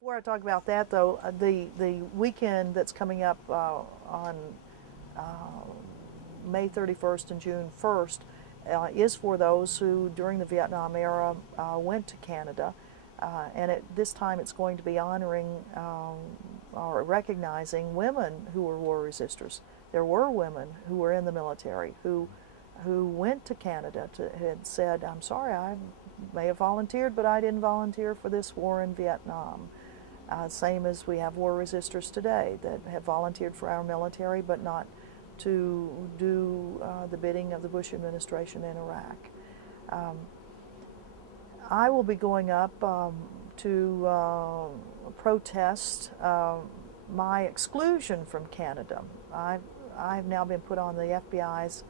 Before I talk about that, though, the weekend that's coming up on uh, May 31st and June 1st is for those who, during the Vietnam era, went to Canada. And at this time, it's going to be honoring or recognizing women who were war resistors. There were women who were in the military who went to Canada had said, "I'm sorry, I may have volunteered, but I didn't volunteer for this war in Vietnam." Same as we have war resistors today that have volunteered for our military, but not to do the bidding of the Bush administration in Iraq. Um, I will be going up to protest my exclusion from Canada. I've now been put on the FBI's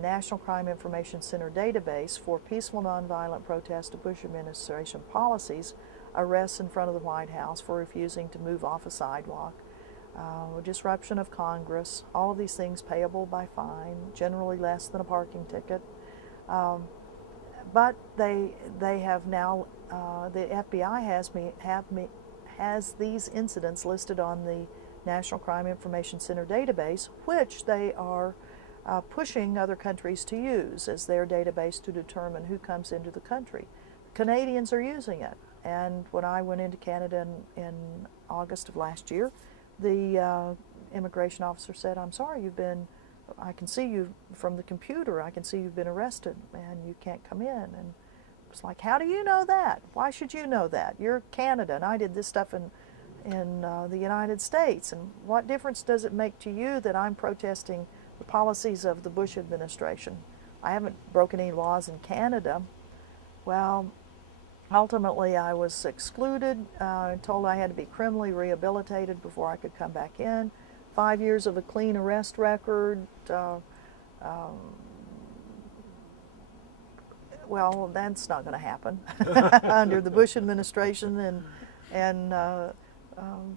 National Crime Information Center database for peaceful nonviolent protest of Bush administration policies, arrests in front of the White House for refusing to move off a sidewalk, disruption of Congress, all of these things payable by fine, generally less than a parking ticket. But they have now, the FBI has these incidents listed on the National Crime Information Center database, which they are pushing other countries to use as their database to determine who comes into the country. Canadians are using it, and when I went into Canada in August of last year, the immigration officer said, "I'm sorry, I can see you from the computer, I can see you've been arrested and you can't come in." And it's like, how do you know that? Why should you know that? You're Canada, and I did this stuff in the United States, and what difference does it make to you that I'm protesting the policies of the Bush administration? I haven't broken any laws in Canada. Well, ultimately I was excluded, told I had to be criminally rehabilitated before I could come back in. 5 years of a clean arrest record. Well, that's not going to happen under the Bush administration and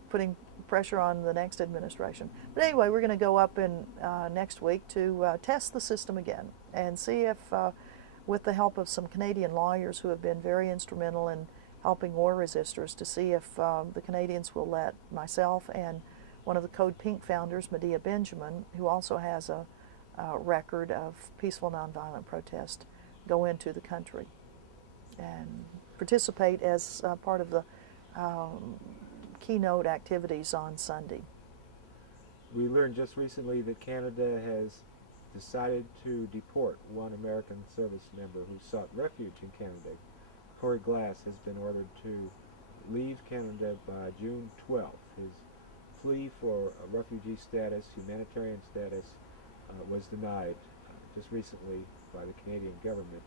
putting pressure on the next administration. But anyway, we're going to go up in next week to test the system again and see if, with the help of some Canadian lawyers who have been very instrumental in helping war resistors, to see if the Canadians will let myself and one of the Code Pink founders, Medea Benjamin, who also has a record of peaceful nonviolent protest, go into the country and participate as part of the keynote activities on Sunday. We learned just recently that Canada has decided to deport one American service member who sought refuge in Canada. Corey Glass has been ordered to leave Canada by June 12th. His plea for refugee status, humanitarian status, was denied just recently by the Canadian government.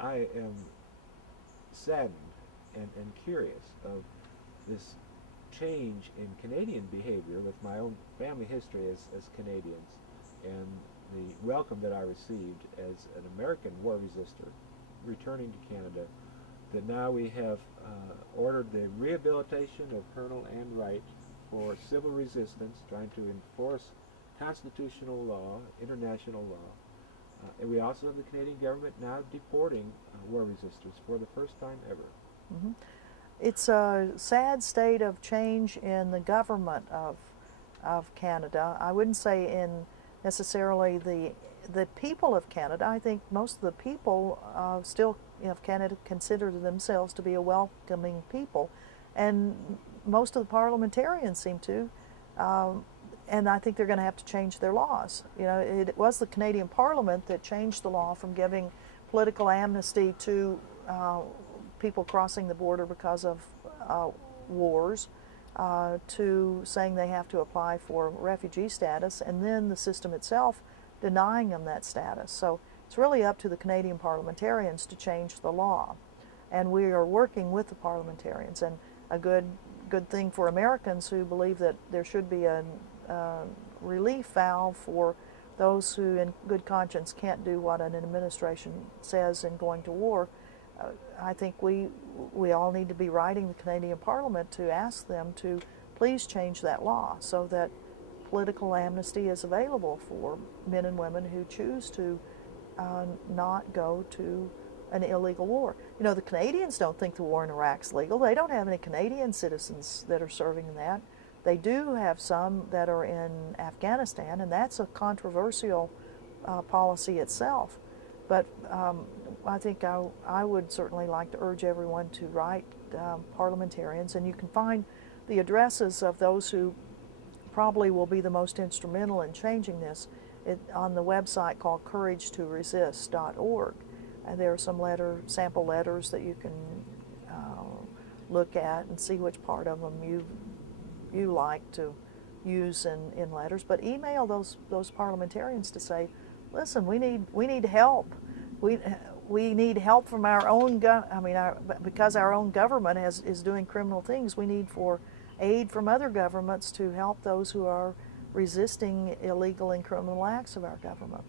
I am saddened and curious of this change in Canadian behavior with my own family history as Canadians, and the welcome that I received as an American war resistor returning to Canada, that now we have ordered the rehabilitation of Col Ann Wright for civil resistance, trying to enforce constitutional law, international law. And we also have the Canadian government now deporting war resistors for the first time ever. Mm-hmm. It's a sad state of change in the government of Canada. I wouldn't say in necessarily the people of Canada. I think most of the people still of Canada consider themselves to be a welcoming people, and most of the parliamentarians seem to. And I think they're going to have to change their laws. You know, it was the Canadian Parliament that changed the law from giving political amnesty to people crossing the border because of wars to saying they have to apply for refugee status, and then the system itself denying them that status. So it's really up to the Canadian parliamentarians to change the law. And we are working with the parliamentarians, and a good thing for Americans who believe that there should be a relief valve for those who in good conscience can't do what an administration says in going to war. I think we all need to be writing the Canadian Parliament to ask them to please change that law so that political amnesty is available for men and women who choose to not go to an illegal war. You know, the Canadians don't think the war in Iraq's legal. They don't have any Canadian citizens that are serving in that. They do have some that are in Afghanistan, and that's a controversial policy itself. But I think I would certainly like to urge everyone to write parliamentarians, and you can find the addresses of those who probably will be the most instrumental in changing this on the website called couragetoresist.org. And there are some sample letters that you can look at and see which part of them you like to use in letters. But email those parliamentarians to say, listen, we need help. We need help from our own because our own government is doing criminal things. We need for aid from other governments to help those who are resisting illegal and criminal acts of our government.